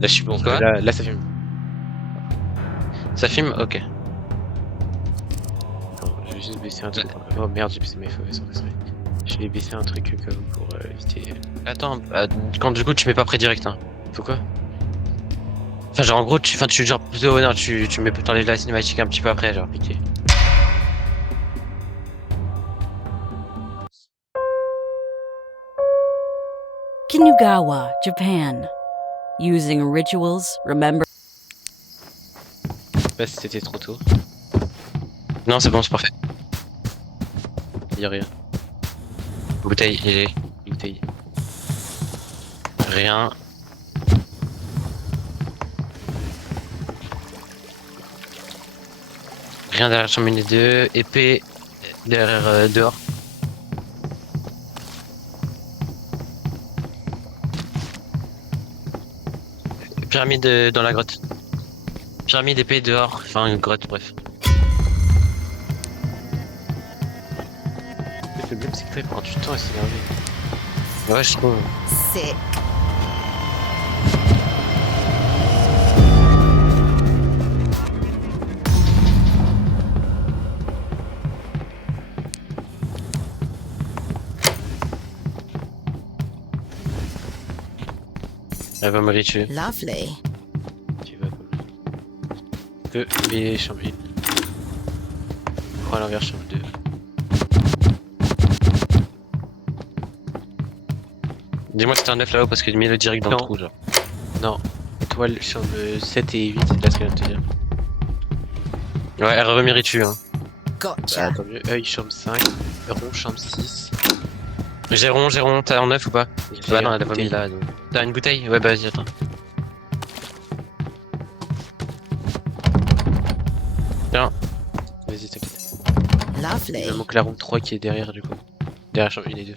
Là, je suis bon. Quoi Là, ça filme. Ça filme? Ok. Attends, je vais juste baisser un truc. Oh merde, j'ai baissé mes feux sans exprès. Je vais baisser un truc comme pour éviter. Attends, quand du coup tu mets pas pré direct, hein. Pourquoi? Enfin, genre en gros, tu genre plutôt, non, tu mets t'enlèves la cinématique un petit peu après, genre. Ok. Kinugawa, Japan. Using rituals, remember. Je sais pas si c'était trop tôt. Non, c'est bon, c'est parfait. Y'a rien. Bouteille, il est. Bouteille. Rien. Rien derrière cheminée 2. Épée derrière dehors. Pyramide dans la grotte. Pyramide, épée dehors. Enfin, une grotte, bref. Le problème, c'est que toi, il prend du temps à s'énerver. Ouais, je trouve. Sick. Elle va me tuer. Lovely. Tu vas pas. Mais chambre 1. Prends à l'envers, chambre 2. Dis-moi si t'es un œuf là-haut parce que j'ai mis le direct dans le Non. trou, genre. Non. Étoile, chambre 7 et 8, c'est là ce qu'elle vient de te dire. Ouais, elle va me tuer, hein. Gotcha. Tant mieux. Œil, chambre 5. Rond, chambre 6. Géron, t'as en œuf ou pas? Bah non, elle a pas mis bouteille. là. Donc. T'as une bouteille? Ouais, bah vas-y, attends. Tiens. Vas-y, t'inquiète. Lovely. Il me manque la room 3 qui est derrière du coup. Derrière chambre 1 et 2.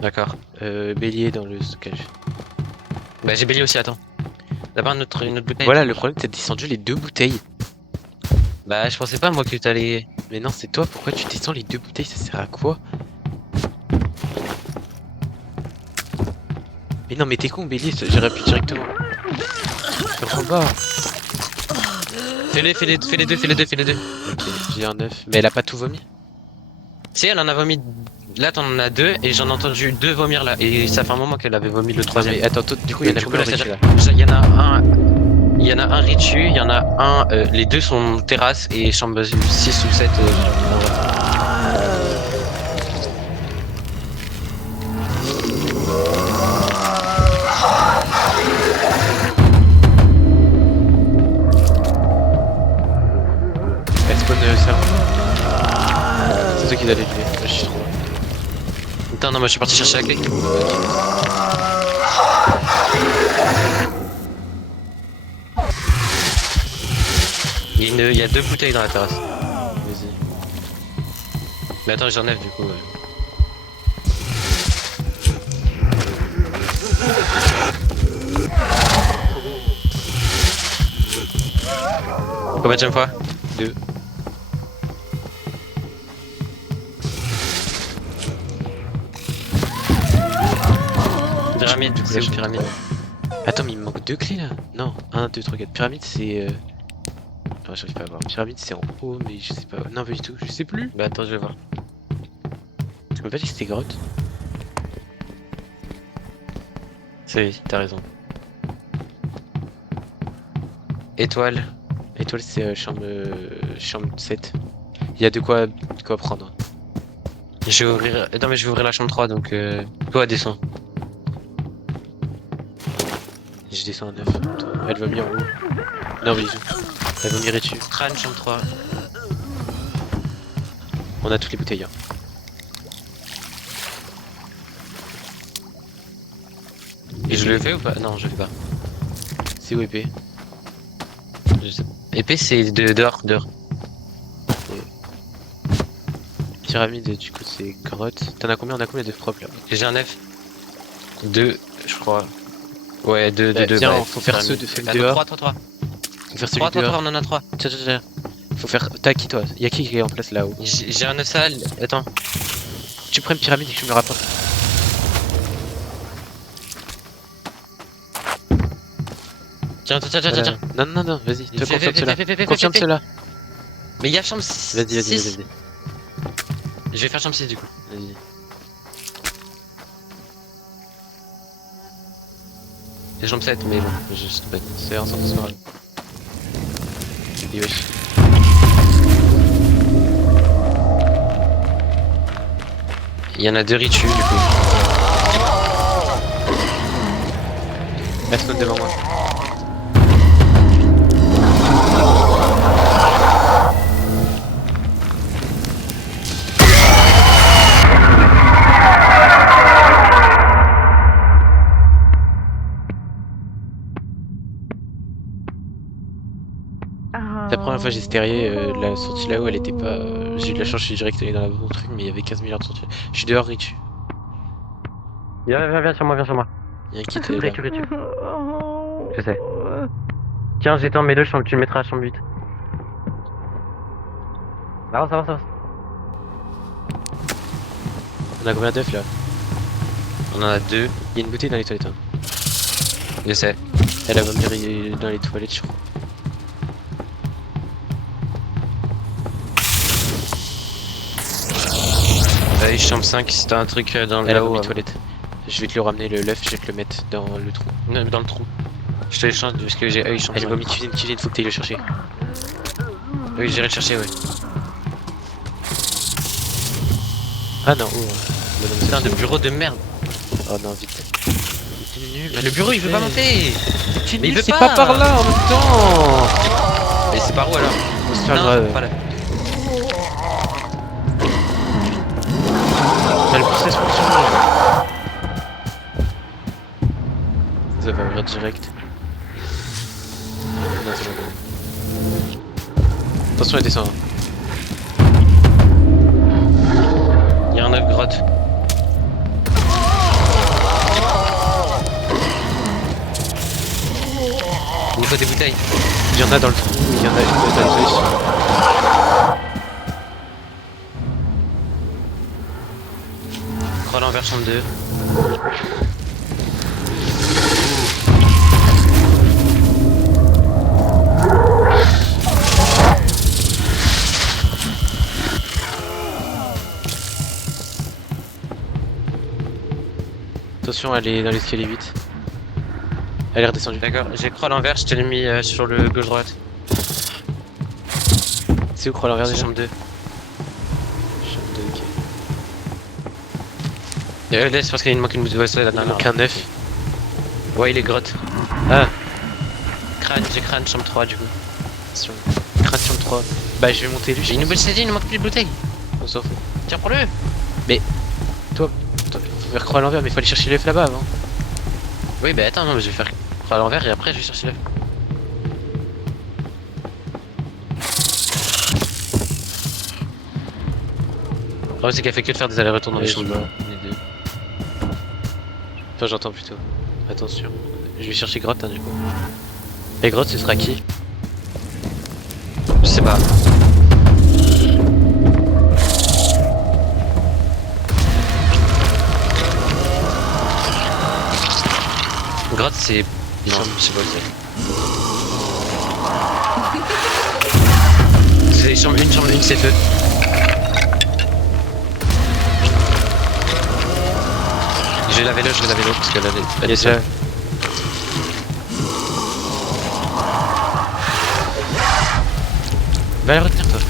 D'accord. Bélier dans le stockage. Bah j'ai bélier aussi, attends. T'as pas une autre bouteille? Voilà, le problème, t'as descendu les 2 bouteilles. Bah je pensais pas moi que t'allais... Mais non, c'est toi, pourquoi tu descends les 2 bouteilles? Ça sert à quoi? Mais non, mais t'es con, Bélier, j'aurais pu directement. Rembarre. Fais les deux. Ok, j'ai un 9. Mais elle a pas tout vomi? Si, elle en a vomi... Là t'en as 2 et j'en ai entendu 2 vomir là. Et ça fait un moment qu'elle avait vomi le troisième. Mais attends, du coup, il y en a Du coup, combien là, Ritu, là? il y en a un... Il y en a un Ritu, il y en a un... les deux sont terrasse et chambre 6 ou 7. Elle spawn salon. C'est toi qui dois l'élever. Moi, je suis trop loin. Putain, non, moi je suis parti chercher la clé. Il y a 2 bouteilles dans la terrasse. Vas-y. Mais attends, j'en ai du coup. Combien de fois? 2. Pyramide, Du coup, c'est là, où pyramide? Attends, mais il me manque 2 clés là? Non, 1, 2, 3, 4. Pyramide, c'est. Non, j'arrive pas à voir. Pyramide, c'est en haut, mais je sais pas. Non, pas du tout, je sais plus. Bah attends, je vais voir. Tu m'as pas dit que c'était grotte? Oui, t'as raison. Étoile. Étoile, c'est chambre 7. Il y a de quoi prendre. Je vais ouvrir. Non, mais je vais ouvrir la chambre 3 donc. Toi, descends. Je descends à 9. Elle va mis en haut. Non, mais elle va mirer dessus. Crâne, chambre 3. On a toutes les bouteilles. Hein. Et je le fais ou pas? Non, je le fais pas. C'est où épée? Je sais pas. Épée, c'est dehors. Pyramide, du coup, c'est grotte. T'en as combien? On a combien de propres là? J'ai un F. 2, je crois. Ouais, 2. Tiens, faut faire ceux de ceux dehors. 3. Faut faire celui 3, dehors. on en a 3. Tiens. Faut faire. T'as qui toi? Y'a qui est en place là-haut? J'ai un œuf sale. Attends. Tu prends une pyramide et que tu me rapportes. Tiens. Voilà. Non, vas-y, te confirme cela. Fais. Confirme cela. Mais il y a chambre 6. Vas-y. Je vais faire chambre 6 du coup. Vas-y. Et chambre 7, mais bon, je pas. C'est un centre soirée. Et wesh. Il y en a 2 ritus du coup. La spawn devant moi. La première fois j'ai stérié, la sortie là-haut elle était pas... j'ai eu de la chance, je suis direct allé dans la bonne truc, mais il y avait 15 milliards de sorties. Je suis dehors, Rich. Viens sur moi. Il y a un kit là. Ritu. Je sais. Tiens, j'éteins mes 2 chambres, tu le mettras à chambre 8. Avance. On a combien d'œufs là? On en a 2, Il y a une bouteille dans les toilettes. Hein. je sais. Elle va venir dans les toilettes, je crois. Allez, chambre 5, si t'as un truc dans Elle a là-haut. vomi toilette. Je vais te le ramener, l'œuf, je vais te le mettre dans le trou. Dans le trou. Je te l'échange parce que j'ai œil chambre Elle 5. vomit cuisine, faut que t'ailles le chercher. Oui, j'irai le chercher, ouais. Ah non, oh. Putain, de bureau de merde. Oh non, vite. C'est nul. Mais le bureau il veut pas monter. Mais il veut c'est pas. pas par là en même temps. Mais c'est par où alors? On se fait Non, grave. pas là. Elle pousse la solution. Ça va ouvrir direct. Non, c'est bon. Attention, elle descend. Il y a un œuf grotte. Il nous faut des bouteilles. Il y en a dans le trou, il y en a une dans les toilettes. Crois l'envers chambre 2. Attention, elle est dans l'escalier vite. Elle est redescendue. D'accord, j'ai croix l'envers, je te l'ai mis sur le gauche-droite. C'est où croit l'envers C'est déjà? chambre 2. Chambre 2, ok. Là, c'est parce qu'il manque une bouteille. Ouais, c'est la Il dernière. manque un œuf. Ouais, il est grotte. Ah, Crâne, j'ai crâne, chambre 3 du coup. attention. Crâne sur le 3. Bah, je vais monter lui. J'ai une nouvelle série, il nous manque plus de bouteilles. On s'en fout. Tiens, prends-le. Faut faire croix à l'envers, mais faut aller chercher l'œuf là-bas avant. Oui, bah attends, non, mais je vais faire croix à l'envers et après je vais chercher l'œuf. Le problème, c'est qu'elle fait que de faire des allers-retours dans Ouais, les je chambres. vois. Les deux. Enfin, j'entends plutôt. Attention. Je vais chercher grotte, hein, du coup. Et grotte, ce sera qui? Je sais pas. Grotte, c'est. Non, je sais pas où c'est. C'est chambre 1, c'est feu. Je vais laver l'eau parce qu'elle avait. Et ça. Va la retenir, toi.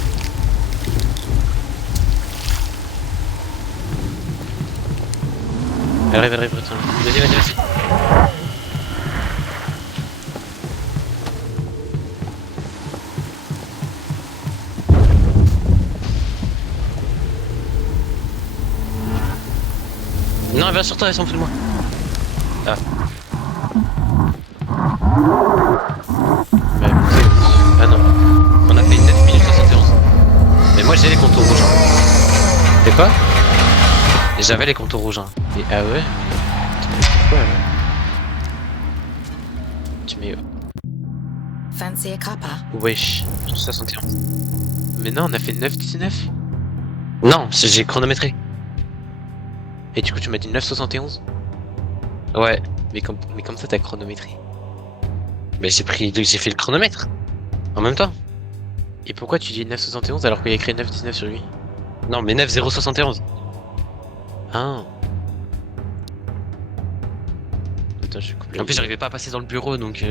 Elle arrive, retiens. Vas-y. Non, viens sur toi, elle s'en fout de moi. Bah, écoutez, ah non. On a fait 9 minutes 71. Mais moi j'ai les contours rouges. Hein. T'es quoi? J'avais les contours rouges. Hein. Et ah ouais? Pourquoi alors? Tu mets... Fancy a cuppa? Wesh. 71. Mais non, on a fait 9-19. Non, j'ai chronométré. Et du coup, tu m'as dit 9,71. Ouais. Mais comme ça, t'as chronométré. Mais j'ai fait le chronomètre. En même temps. Et pourquoi tu dis 9,71 alors qu'il y a écrit 9,19 sur lui? Non, mais 9,071. Ah. Attends, je coupe En plus, j'arrivais pas à passer dans le bureau, donc...